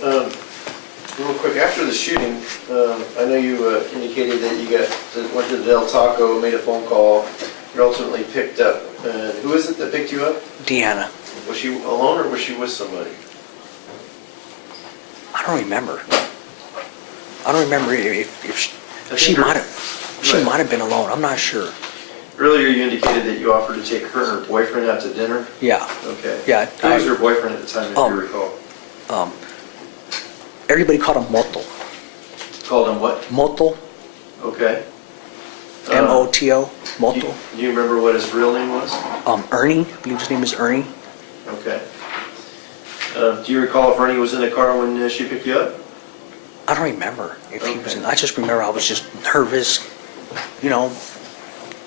Real quick, after the shooting, I know you indicated that you went to Del Taco, made a phone call, you're ultimately picked up. Who is it that picked you up? Deanna. Was she alone or was she with somebody? I don't remember. I don't remember if she might have been alone. I'm not sure. Earlier you indicated that you offered to take her and her boyfriend out to dinner? Yeah. Okay. Yeah. Who was your boyfriend at the time, if you recall? Everybody called him Moto. Called him what? Moto. Okay. M-O-T-O. Moto. Do you remember what his real name was? Ernie. I believe his name is Ernie. Okay. Do you recall if Ernie was in the car when she picked you up? I don't remember if he was in. I just remember I was just nervous,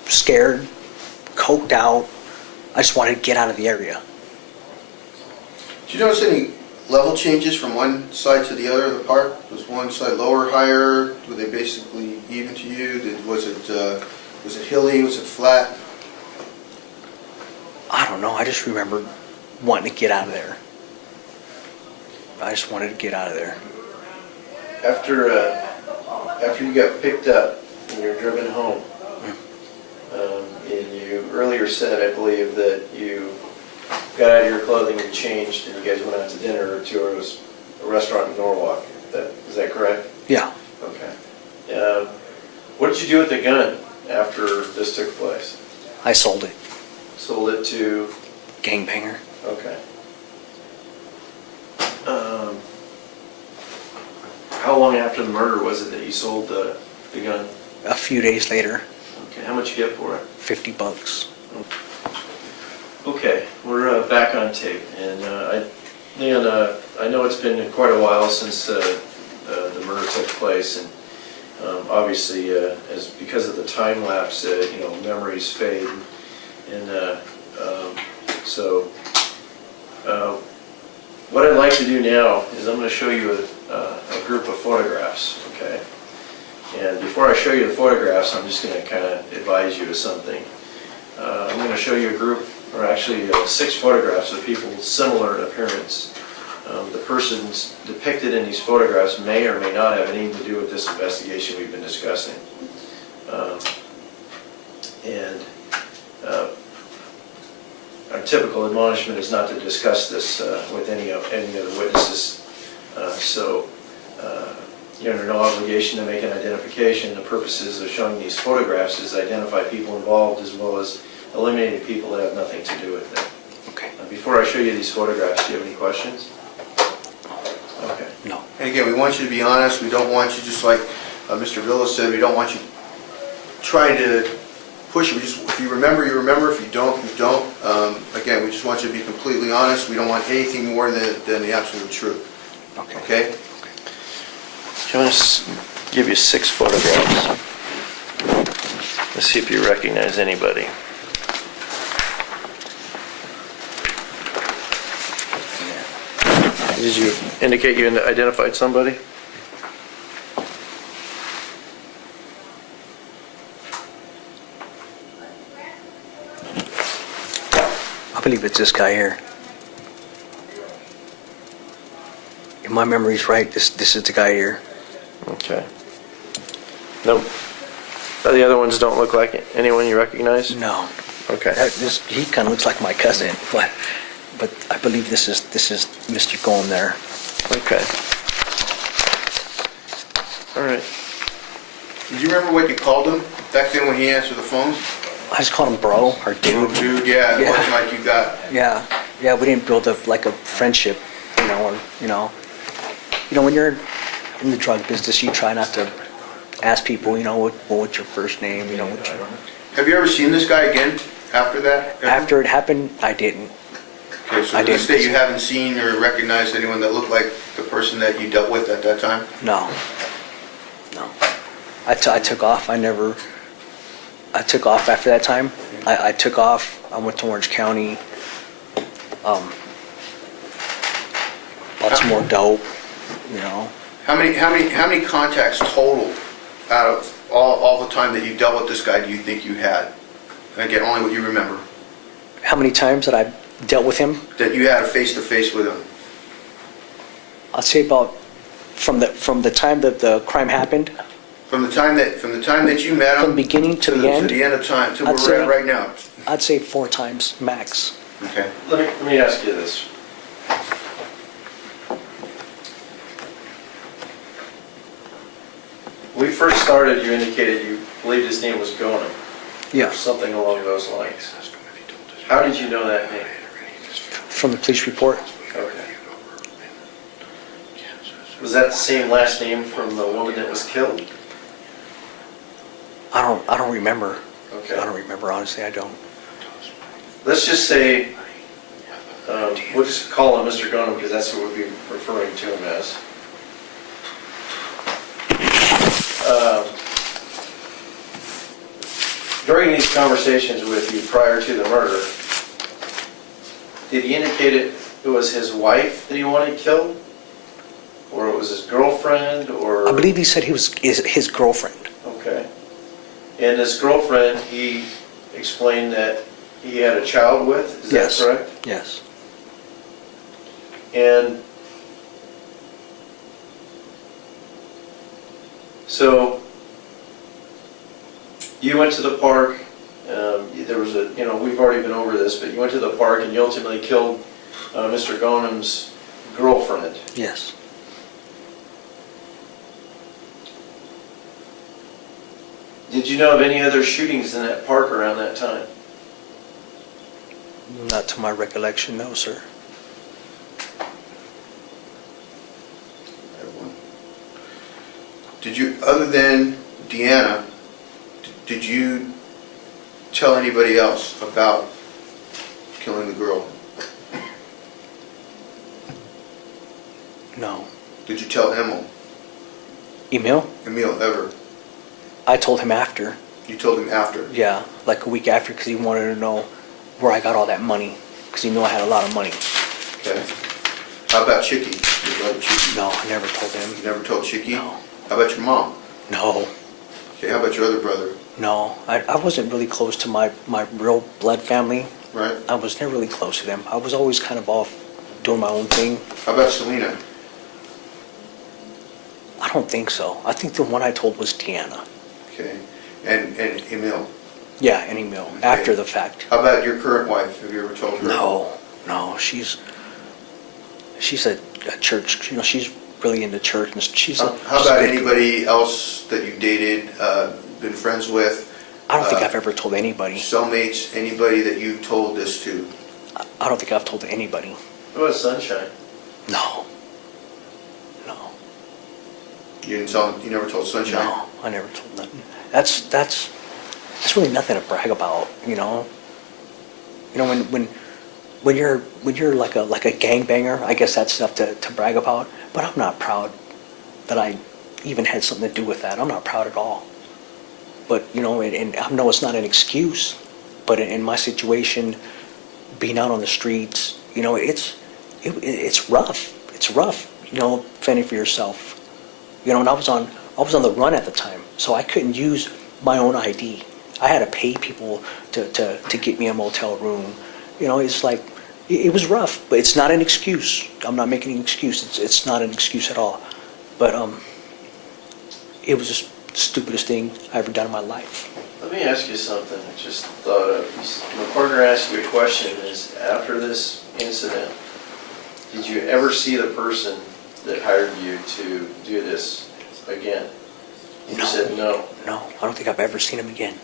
scared, coked out. I just wanted to get out of the area. Did you notice any level changes from one side to the other of the park? Was one side lower, higher? Were they basically even to you? Was it hilly? Was it flat? I don't know. I just remember wanting to get out of there. I just wanted to get out of there. After you got picked up and you're driven home, and you earlier said, I believe, that you got out of your clothing and changed and you guys went out to dinner or to a restaurant in Norwalk. Is that correct? Yeah. Okay. What did you do with the gun after this took place? I sold it. Sold it to? Gangbanger. Okay. How long after the murder was it that you sold the gun? A few days later. Okay. How much you get for it? $50. Okay, we're back on tape, and I know it's been quite a while since the murder took place, and obviously, because of the time lapse, memories fade, and so what I'd like to do now is I'm going to show you a group of photographs, okay? And before I show you the photographs, I'm just going to kind of advise you of something. I'm going to show you a group, or actually 6 photographs of people similar in appearance. The persons depicted in these photographs may or may not have anything to do with this investigation we've been discussing. Our typical admonishment is not to discuss this with any of the witnesses. You're under no obligation to make an identification. The purposes of showing these photographs is to identify people involved as well as eliminating people that have nothing to do with it. Okay. Before I show you these photographs, do you have any questions? Okay. No. And again, we want you to be honest. We don't want you, just like Mr. Villa said, we don't want you trying to push it. If you remember, you remember. If you don't, you don't. Again, we just want you to be completely honest. We don't want anything more than the absolute truth. Okay. Okay? I'm going to give you 6 photographs. Let's see if you recognize anybody. Did you indicate you identified somebody? I believe it's this guy here. If my memory's right, this is the guy here. Okay. No. The other ones don't look like anyone you recognize? No. Okay. He kind of looks like my cousin, but I believe this is Mr. Ghonim there. Okay. All right. Did you remember what you called him back then when he answered the phone? I just called him bro or dude. Oh, dude, yeah. It wasn't like you got... Yeah. We didn't build a friendship, when you're in the drug business, you try not to ask people, what's your first name, Have you ever seen this guy again after that? After it happened, I didn't. Okay, so to this day you haven't seen or recognized anyone that looked like the person that you dealt with at that time? No. I took off. I took off after that time. I took off. I went to Orange County. Bought some more dope, How many contacts total out of all the time that you dealt with this guy do you think you had? And again, only what you remember. How many times that I dealt with him? That you had a face-to-face with him? I'd say about from the time that the crime happened, From the time that you met him? from the beginning to the end, To the end of time, to where I'd we're say- at right now? I'd say 4 times max. Okay. Let me ask you this. When we first started, you indicated you believed his name was Ghonim. Yeah. Or something along those lines. How did you know that name? From the police report. Okay. Was that the same last name from the woman that was killed? I don't remember. Okay. I don't remember, honestly, I don't. Let's just say, we'll just call him Mr. Ghonim because that's what we'll be referring to him as. During these conversations with you prior to the murder, did he indicate it was his wife that he wanted killed? Or it was his girlfriend, or? I believe he said he was his girlfriend. Okay. And his girlfriend, he explained that he had a child with, is Yes. that correct? Yes. And so you went to the park, there was a, we've already been over this, but you went to the park and you ultimately killed Mr. Ghonem's girlfriend. Yes. Did you know of any other shootings in that park around that time? Not to my recollection, no, sir. Did you, other than Deanna, did you tell anybody else about killing the girl? No. Did you tell Emil Emil? ever? I told him after. You told him after? Yeah, like a week after, because he wanted to know where I got all that money, because he knew I had a lot of money. Okay. How about Chicky? Your brother Chicky? No, I never told him. You never told Chicky? No. How about your mom? No. Okay, how about your other brother? No. I wasn't really close to my real blood family. Right? I was never really close to them. I was always kind of off doing my own thing. How about Selena? I don't think so. I think the one I told was Deanna. Okay. And Emil? Yeah, and Emil, Okay. after the fact. How about your current wife? Have you ever told her? No, she's a church, she's really into church, and she's a... How she's a about good- anybody else that you dated, been friends with? I don't think I've ever told anybody. Cellmates, anybody that you told this to? I don't think I've told anybody. What about Sunshine? No. You didn't tell, you never told Sunshine? No, I never told nothing. That's really nothing to brag about, you know? You know, when you're like a gangbanger, I guess that's stuff to brag about, but I'm not proud that I even had something to do with that. I'm not proud at all. But, and I know it's not an excuse, but in my situation, being out on the streets, it's rough. It's rough, fending for yourself. And I was on the run at the time, so I couldn't use my own ID. I had to pay people to get me a motel room. It's like, it was rough, but it's not an excuse. I'm not making an excuse. It's not an excuse at all. But it was just the stupidest thing I ever done in my life. Let me ask you something I just thought of. My partner asked you a question, is after this incident, did you ever see the person that hired you to do this again? You said no. No, I don't think I've ever seen him again.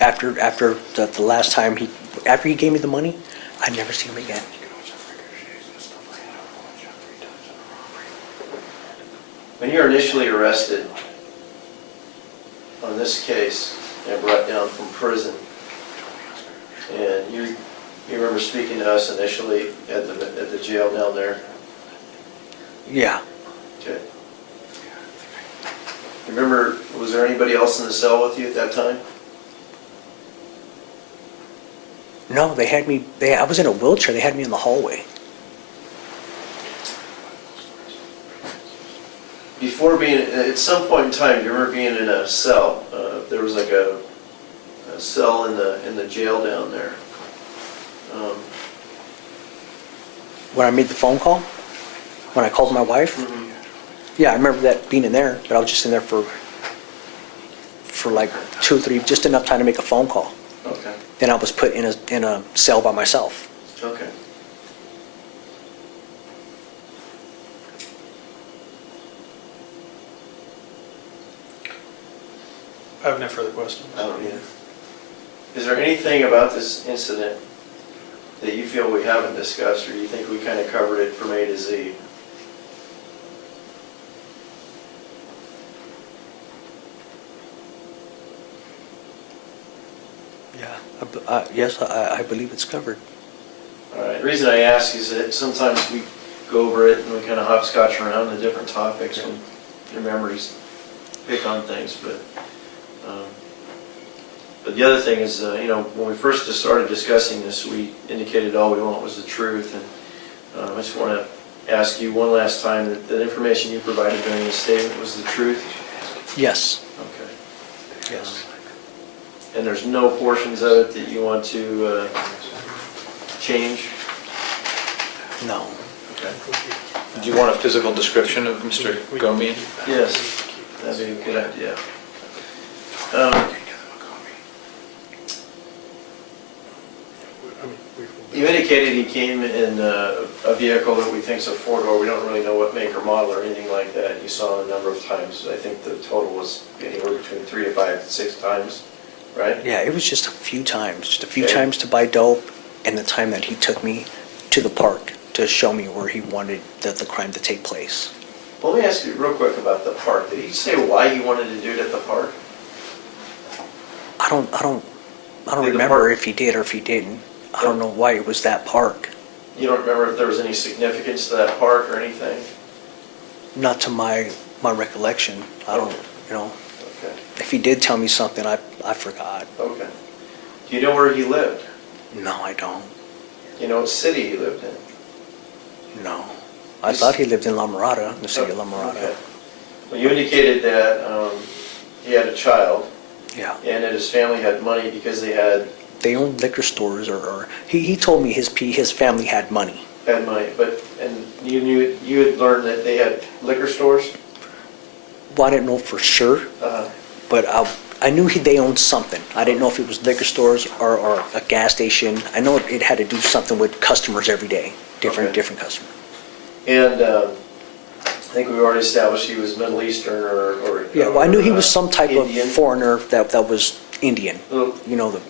After the last time after he gave me the money, I'd never seen him again. When you were initially arrested on this case and brought down from prison, and you remember speaking to us initially at the jail down there? Yeah. Okay. Remember, was there anybody else in the cell with you at that time? No, they had me. I was in a wheelchair. They had me in the hallway. Before being, at some point in time, do you remember being in a cell? There was like a cell in the jail down there. When I made the phone call, when I called my wife. Yeah, I remember that being in there, but I was just in there for like 2 or 3, just enough time to make a phone call. Okay, Then I was put in a cell by myself. okay. I have no further questions. I don't either. Is there anything about this incident that you feel we haven't discussed, or you think we kind of covered it from A to Z? Yeah. Yes, I believe it's covered. All right, the reason I ask is that sometimes we go over it and we kind of hopscotch around the different topics when your memories pick on things, but the other thing is, when we first just started discussing this, we indicated all we want was the truth, and I just want to ask you one last time that the information you provided during the statement was the truth? Yes. Okay. Yes. And there's no portions of it that you want to change? No. Okay. Do you want a physical description of Mr. Ghonim? Yes, that'd be a good idea. You indicated he came in a vehicle that we think is a four-door. We don't really know what make or model or anything like that. You saw it a number of times. I think the total was anywhere between 3 to 5 to 6 times, right? Yeah, it was just a few times. Just a few Okay. times to buy dope, and the time that he took me to the park to show me where he wanted the crime to take place. Well, let me ask you real quick about the park. Did he say why he wanted to do it at the park? I don't Did the remember park- if he did or if he didn't. I don't know why it was that park. You don't remember if there was any significance to that park or anything? Not to my recollection. I don't, Okay, if he did tell me something, I forgot. okay. Do you know where he lived? No, I don't. You know what city he lived in? No. I thought he lived in La Mirada, the city of La Mirada. Okay. Well, you indicated that he had a child Yeah. and that his family had money because they had They owned liquor stores, or he told me his family had money. money, and you had learned that they had liquor stores? Well, I didn't know for sure, but I knew they owned something. I didn't know if it was liquor stores or a gas station. I know it had to do something with customers every day, Okay. different customers. And I think we already established he was Middle Eastern or Yeah, well, I knew he was some type Indian. of foreigner that was Indian. Well, You know,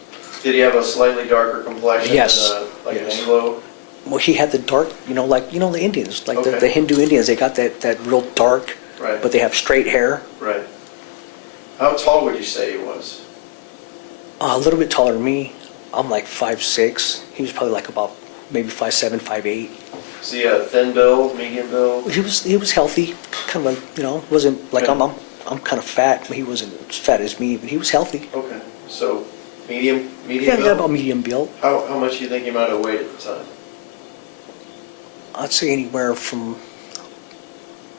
did he have a slightly darker complexion? Yes, Like yes. an Anglo? well, he had the dark, the Indians, like Okay. the Hindu Indians. They got that real dark, Right. but they have straight hair. Right. How tall would you say he was? A little bit taller than me. I'm like 5'6". He was probably like about maybe 5'7", 5'8". Is he a thin build, medium build? He was healthy, kind of wasn't like Okay. I'm kind of fat, but he wasn't as fat as me, but he was healthy. Okay, so medium Yeah, build? about medium build. How much do you think he might have weighed at the time? I'd say anywhere from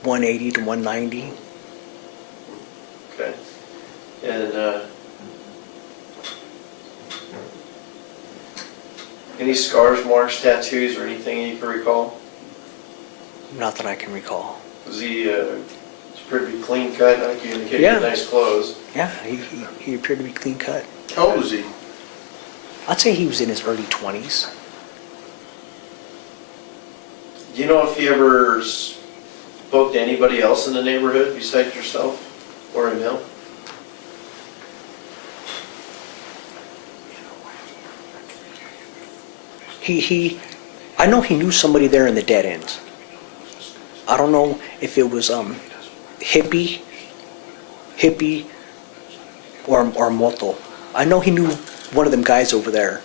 180 to 190. Okay. And any scars, marks, tattoos, or anything you can recall? Not that I can recall. Was he pretty clean cut? I think you indicated he had Yeah. nice clothes. Yeah, he appeared to be clean cut. How old was he? I'd say he was in his early 20s. Do you know if he ever spoke to anybody else in the neighborhood besides yourself or Emil? I know he knew somebody there in the dead ends. I don't know if it was hippie, or Moto. I know he knew one of them guys over there.